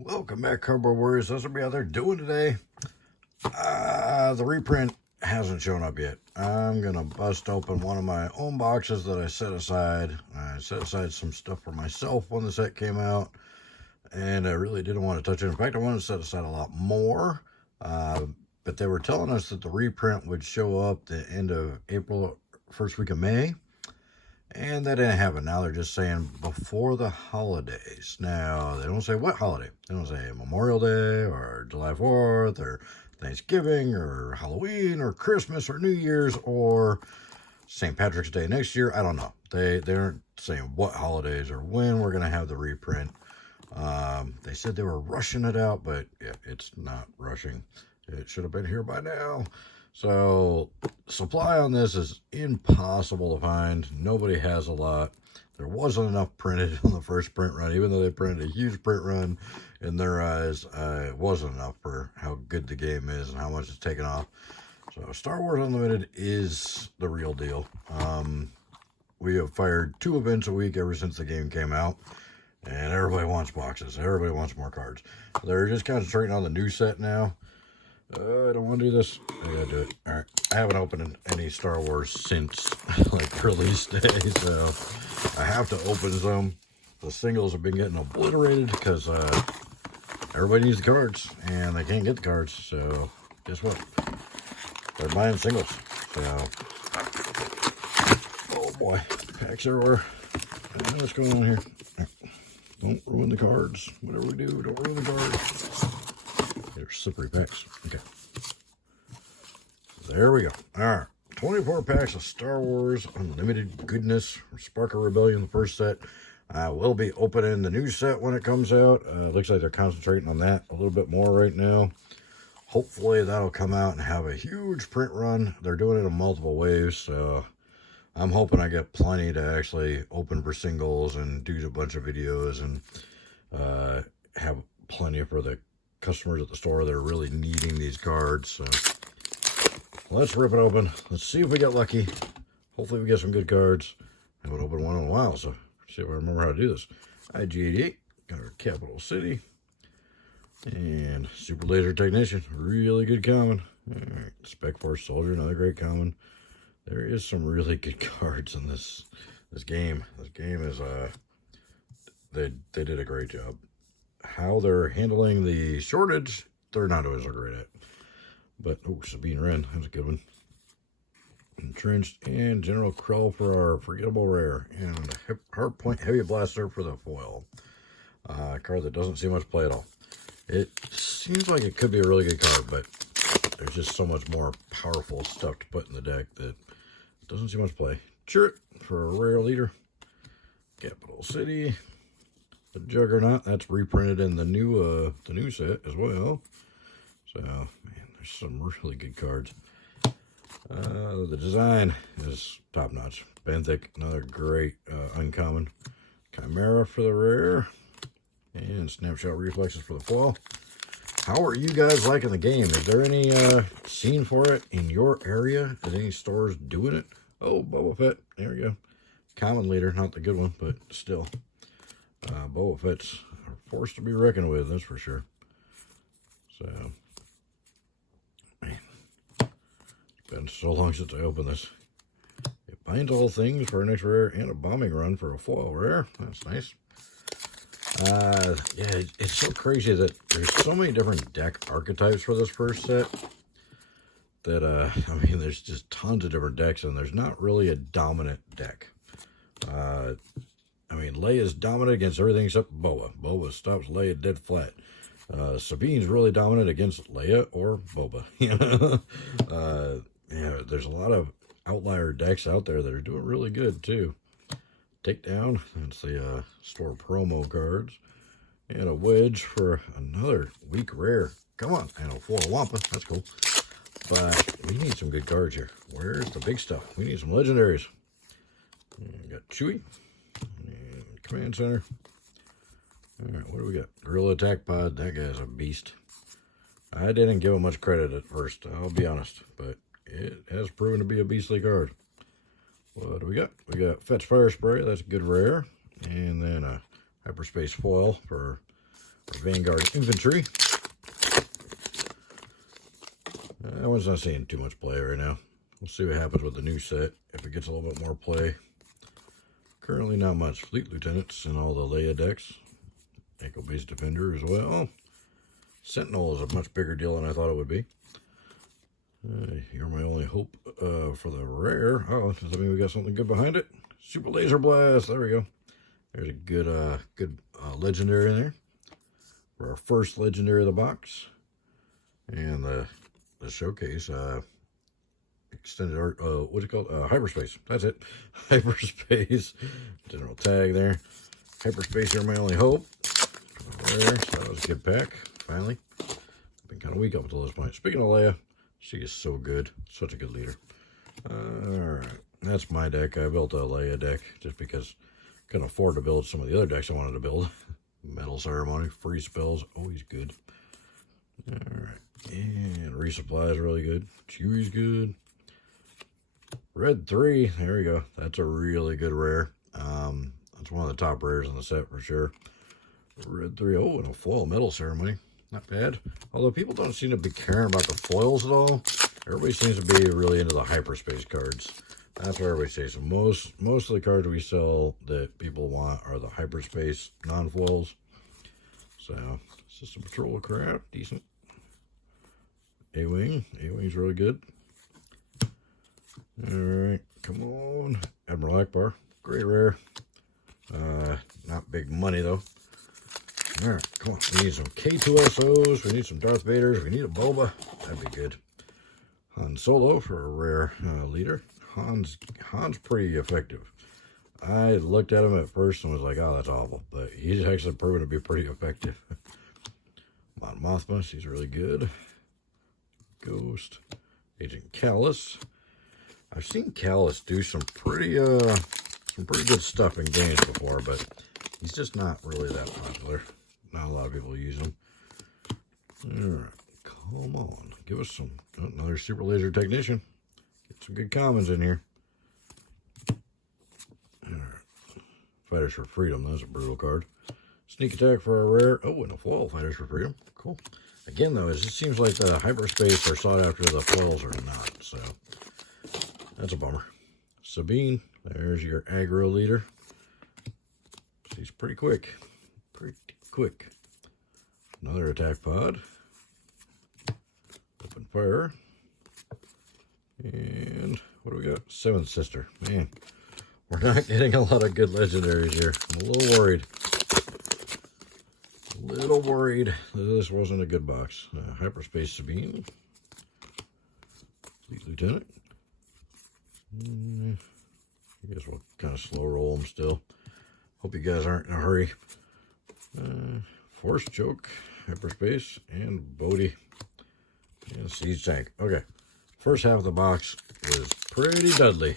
Welcome back, Cardboard Warriors. That's what we're out there doing today. The reprint hasn't shown up yet. I'm going to bust open one of my own boxes that I set aside. I set aside some stuff for myself when the set came out, and I really didn't want to touch it. In fact, I wanted to set aside a lot more, but they were telling us that the reprint would show up the end of April, first week of May. And that didn't happen. Now they're just saying before the holidays. Now, they don't say what holiday. They don't say Memorial Day or July 4th or Thanksgiving or Halloween or Christmas or New Year's or St. Patrick's Day next year. I don't know. They aren't saying what holidays or when we're going to have the reprint. They said they were rushing it out, but yeah, it's not rushing. It should have been here by now. So, supply on this is impossible to find. Nobody has a lot. There wasn't enough printed on the first print run. Even though they printed a huge print run, in their eyes, it wasn't enough for how good the game is and how much it's taken off. So, Star Wars Unlimited is the real deal. We have fired 2 events a week ever since the game came out. And everybody wants boxes. Everybody wants more cards. They're just concentrating on the new set now. I don't want to do this. I gotta do it. Alright. I haven't opened any Star Wars since, like, release day, so I have to open some. The singles have been getting obliterated because everybody needs the cards, and they can't get the cards, so guess what? They're buying singles. So, oh boy, packs everywhere. What's going on here? Don't ruin the cards. Whatever we do, don't ruin the cards. They're slippery packs. Okay. There we go. All right. 24 packs of Star Wars Unlimited goodness. Spark of Rebellion, the first set. I will be opening the new set when it comes out. Looks like they're concentrating on that a little bit more right now. Hopefully that'll come out and have a huge print run. They're doing it in multiple waves, so I'm hoping I get plenty to actually open for singles and do a bunch of videos and have plenty for the customers at the store that are really needing these cards. So let's rip it open. Let's see if we get lucky. Hopefully we get some good cards. I haven't opened one in a while, so see if I remember how to do this. IG-88, got our Capital City, and Super Laser Technician, really good common. All right, Spec Force Soldier, another great common. There is some really good cards in this game. This game is they did a great job. How they're handling the shortage, they're not always so great at. But, oh, Sabine Wren, that's a good one. Entrenched, and General Krell for our forgettable rare. And a Hard Point Heavy Blaster for the foil. A card that doesn't see much play at all. It seems like it could be a really good card, but there's just so much more powerful stuff to put in the deck that doesn't see much play. Chirrut for a rare leader. Capital City. The Juggernaut, that's reprinted in the new set as well. So, man, there's some really good cards. The design is top notch. Benthic, another great uncommon. Chimera for the rare, and Snapshot Reflexes for the foil. How are you guys liking the game? Is there any scene for it in your area? Is any stores doing it? Oh, Boba Fett, there we go. Common leader, not the good one, but still. Boba Fett's a force to be reckoned with, that's for sure. So, man, it's been so long since I opened this. It binds all things for a next rare and a bombing run for a foil rare. That's nice. Yeah, it's so crazy that there's so many different deck archetypes for this first set that, I mean, there's just tons of different decks, and there's not really a dominant deck. I mean, Leia's dominant against everything except Boba. Boba stops Leia dead flat. Sabine's really dominant against Leia or Boba. Yeah, there's a lot of outlier decks out there that are doing really good, too. Takedown, that's the store promo cards. And a Wedge for another weak rare. Come on, and a foil Wampa, that's cool. But we need some good cards here. Where's the big stuff? We need some legendaries. We got Chewie. And Command Center. Alright, what do we got? Gorilla Attack Pod. That guy's a beast. I didn't give him much credit at first, I'll be honest. But it has proven to be a beastly card. What do we got? We got Fetch Fire Spray. That's a good rare. And then a Hyperspace Foil for Vanguard Infantry. That one's not seeing too much play right now. We'll see what happens with the new set, if it gets a little bit more play. Currently not much. Fleet Lieutenants and all the Leia decks. Echo-based Defender as well. Sentinel is a much bigger deal than I thought it would be. You're my only hope for the rare. Oh, does that mean we got something good behind it? Super Laser Blast. There we go. There's a good legendary in there. For our first legendary of the box. And the showcase, extended art, what's it called? Hyperspace. That's it. Hyperspace. General tag there. Hyperspace, you're my only hope. There, so that was a good pack, finally. Been kind of weak up until this point. Speaking of Leia, she is so good. Such a good leader. Alright, that's my deck. I built a Leia deck just because I couldn't afford to build some of the other decks I wanted to build. Metal Ceremony, free spells, always good. Alright, and resupply is really good. Chewie's good. Red 3, there we go. That's a really good rare. That's one of the top rares in the set for sure. Red 3, oh, and a foil Metal Ceremony. Not bad. Although people don't seem to be caring about the foils at all. Everybody seems to be really into the hyperspace cards. That's what everybody says. So most of the cards we sell that people want are the hyperspace non-foils. So, System Patrol crap, decent. A-Wing. A-Wing's really good. Alright, come on. Admiral Akbar. Great rare. Not big money though. Alright, come on. We need some K2SOs. We need some Darth Vaders. We need a Boba. That'd be good. Han Solo for a rare leader. Han's pretty effective. I looked at him at first and was like, oh, that's awful. But he's actually proven to be pretty effective. Mon Mothma, she's really good. Ghost. Agent Callus. I've seen Callus do some pretty good stuff in games before, but he's just not really that popular. Not a lot of people use him. Alright, come on. Give us some. Another Super Laser Technician. Get some good commons in here. Alright. Fighters for Freedom. That's a brutal card. Sneak Attack for a rare. Oh, and a foil. Fighters for Freedom. Cool. Again, though, it just seems like the hyperspace are sought after, the foils are not. So, that's a bummer. Sabine. There's your aggro leader. She's pretty quick. Pretty quick. Another attack pod. Open fire. And what do we got? Seventh Sister. Man, we're not getting a lot of good legendaries here. I'm a little worried. This wasn't a good box. Hyperspace Sabine. Fleet Lieutenant. I guess we'll kind of slow roll them still. Hope you guys aren't in a hurry. Force Choke, Hyperspace, and Bodhi. And Siege Tank. Okay. First half of the box was pretty dudley.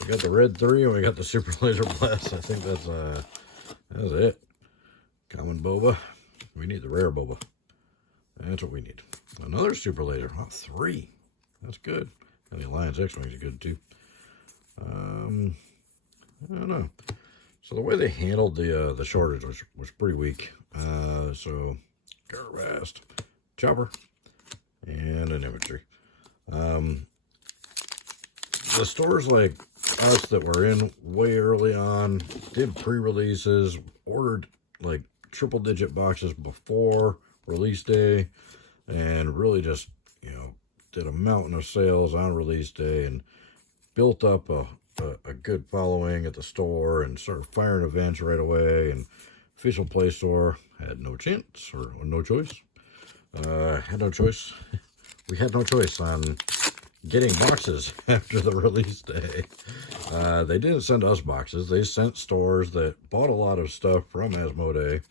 We got the Red 3 and we got the Super Laser Blast. I think that's it. Common Boba. We need the rare Boba. That's what we need. Another Super Laser. Oh, 3. That's good. And the Alliance X-Wings are good too. I don't know. So the way they handled the shortage was pretty weak. So Garvast, Chopper, and an infantry. The stores like us that were in way early on did pre-releases, ordered like triple-digit boxes before release day, and really just, you know, did a mountain of sales on release day and built up a good following at the store and started firing events right away. And official Play Store had no chance or no choice. Had no choice. We had no choice on getting boxes after the release day. They didn't send us boxes. They sent stores that bought a lot of stuff from Asmodee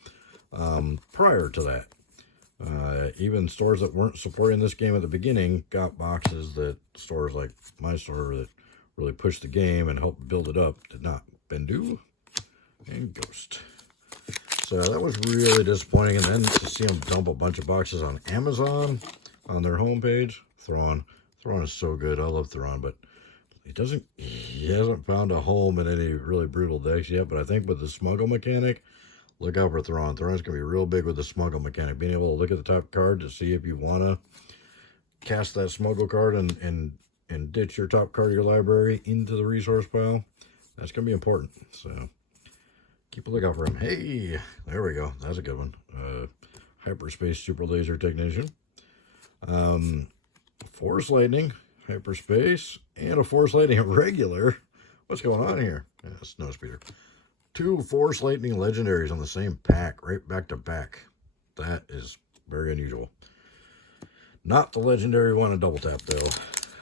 prior to that. Even stores that weren't supporting this game at the beginning got boxes that stores like my store that really pushed the game and helped build it up did not. Bendu and Ghost. So that was really disappointing. And then to see them dump a bunch of boxes on Amazon on their homepage. Thrawn is so good. I love Thrawn, but he hasn't found a home in any really brutal decks yet. But I think with the smuggle mechanic, look out for Thrawn. Thrawn's going to be real big with the smuggle mechanic. Being able to look at the top card to see if you want to cast that smuggle card and ditch your top card of your library into the resource pile. That's going to be important. So keep a lookout for him. Hey, there we go. That's a good one. Hyperspace Super Laser Technician. Force Lightning, Hyperspace, and a Force Lightning regular. What's going on here? Yeah, Snowspeeder. 2 Force Lightning legendaries on the same pack, right back to back. That is very unusual. Not the legendary one in Double Tap, though.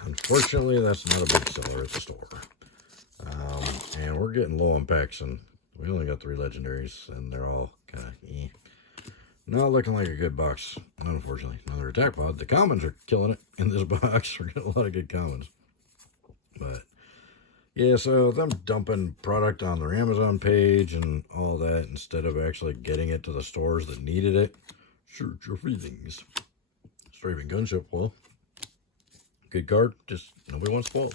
Unfortunately, that's not a big seller at the store. And we're getting low on packs, and we only got 3 legendaries, and they're all kind of not looking like a good box, unfortunately. Another attack pod. The commons are killing it in this box. We're getting a lot of good commons. But yeah, so them dumping product on their Amazon page and all that instead of actually getting it to the stores that needed it. Search your feelings. Strafing Gunship, well, good card, just nobody wants spoils.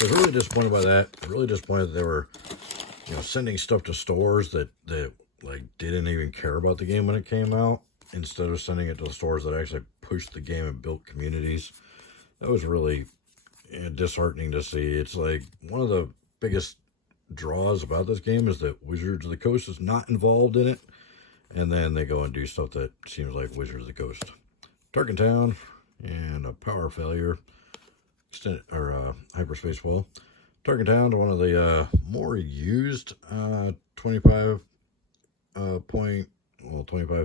I was really disappointed by that. Really disappointed that they were, sending stuff to stores that like didn't even care about the game when it came out, instead of sending it to the stores that actually pushed the game and built communities. That was really disheartening to see. It's like one of the biggest draws about this game is that Wizards of the Coast is not involved in it, and then they go and do stuff that seems like Wizards of the Coast. Target Town and a power failure, extended or hyperspace wall. Target Town to one of the more used 25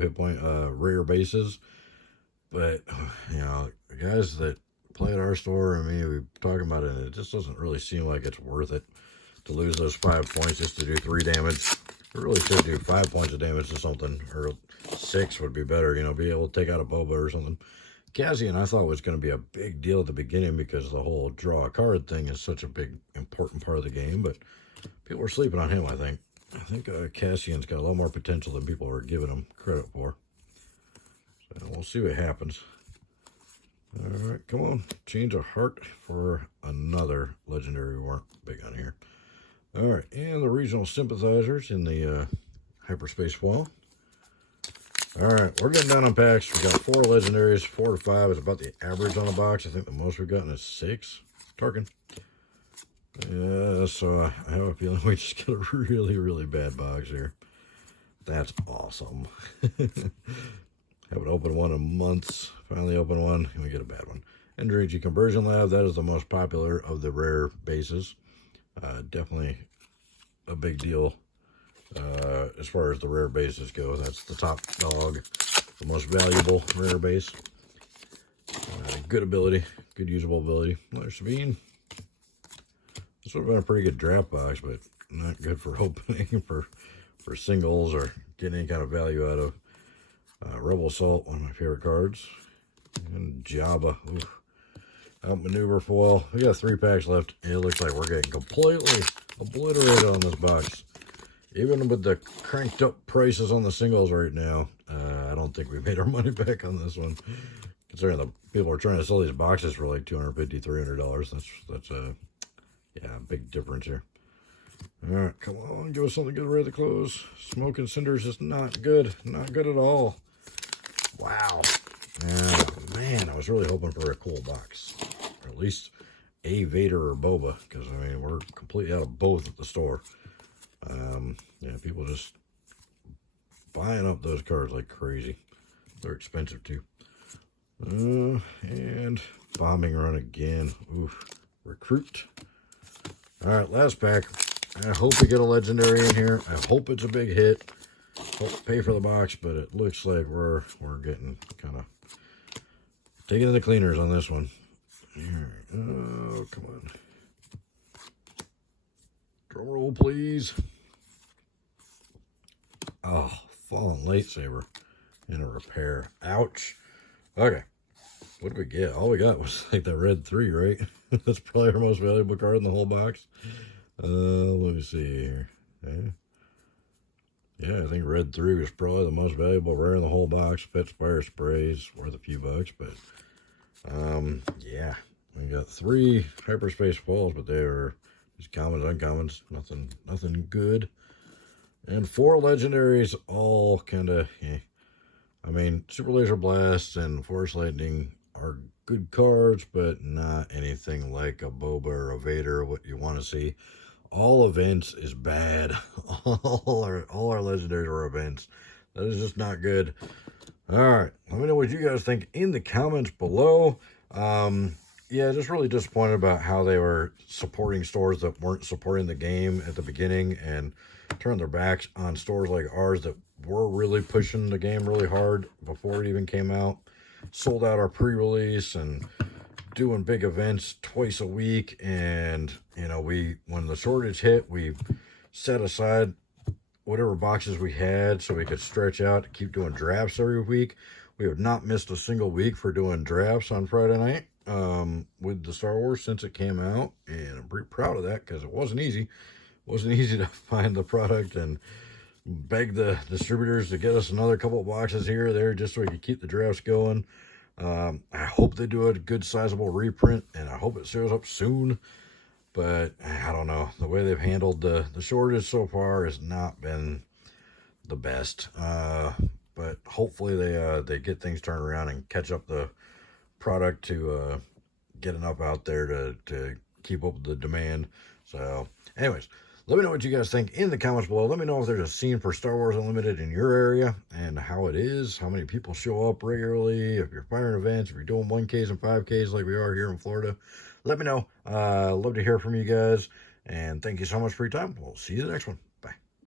hit point rare bases, but the guys that play at our store and me, we talking about it, and it just doesn't really seem like it's worth it to lose those 5 points just to do 3 damage. We really should do 5 points of damage to something, or 6 would be better, be able to take out a Boba or something. Cassian, I thought, was going to be a big deal at the beginning because the whole draw a card thing is such a big, important part of the game, but people are sleeping on him, I think. I think Cassian's got a lot more potential than people are giving him credit for. So we'll see what happens. All right, come on. Change of heart for another legendary we weren't big on here. All right, and the regional sympathizers in the hyperspace wall. All right, we're getting down on packs. We got 4 legendaries. 4 to 5 is about the average on a box. I think the most we've gotten is 6. Tarkin. Yeah, so I have a feeling we just got a really, really bad box here. That's awesome. Haven't opened one in months. Finally opened one, and we get a bad one. Energy Conversion Lab, that is the most popular of the rare bases. Definitely a big deal as far as the rare bases go. That's the top dog, the most valuable rare base. Good ability, good usable ability. Another Sabine. This would have been a pretty good draft box, but not good for opening for singles or getting any kind of value out of. Rebel Assault, one of my favorite cards. And Jabba. Outmaneuver foil. We got 3 packs left. It looks like we're getting completely obliterated on this box. Even with the cranked up prices on the singles right now, I don't think we made our money back on this one. Considering the people are trying to sell these boxes for like $250, $300. That's a big difference here. All right, come on, give us something good right at the close. Smoke and Cinders is not good. Not good at all. Wow. Man, I was really hoping for a cool box. Or at least a Vader or Boba, because, we're completely out of both at the store. People just buying up those cards like crazy. They're expensive, too. And bombing run again. Oof. Recruit. All right, last pack. I hope we get a legendary in here. I hope it's a big hit. Hope pay for the box, but it looks like we're getting kind of taking to the cleaners on this one. Here. Oh, come on. Drum roll, please. Oh, Fallen Lightsaber in a repair. Ouch. Okay. What did we get? All we got was like the red 3, right? That's probably our most valuable card in the whole box. Let me see here. Okay. Yeah, I think red 3 was probably the most valuable rare in the whole box. Pet Spire Sprays worth a few bucks, but yeah, we got 3 hyperspace falls, but they were just commons, uncommons, nothing good. And 4 legendaries, all kind of, I mean, Super Laser Blast and Force Lightning are good cards, but not anything like a Boba or a Vader, what you want to see. All events is bad. all our legendaries are events. That is just not good. All right, let me know what you guys think in the comments below. Yeah, just really disappointed about how they were supporting stores that weren't supporting the game at the beginning and turned their backs on stores like ours that were really pushing the game really hard before it even came out. Sold out our pre-release and doing big events twice a week. And, you know, when the shortage hit, we set aside whatever boxes we had so we could stretch out to keep doing drafts every week. We have not missed a single week for doing drafts on Friday night with the Star Wars since it came out, and I'm pretty proud of that because it wasn't easy. It wasn't easy to find the product and beg the distributors to get us another couple of boxes here or there just so we could keep the drafts going. I hope they do a good sizable reprint, and I hope it shows up soon. But I don't know. The way they've handled the shortage so far has not been the best. But hopefully they get things turned around and catch up the product to get enough out there to keep up with the demand. So, anyways, let me know what you guys think in the comments below. Let me know if there's a scene for Star Wars Unlimited in your area and how it is, how many people show up regularly, if you're firing events, if you're doing 1Ks and 5Ks like we are here in Florida. Let me know. Love to hear from you guys. And thank you so much for your time. We'll see you the next one.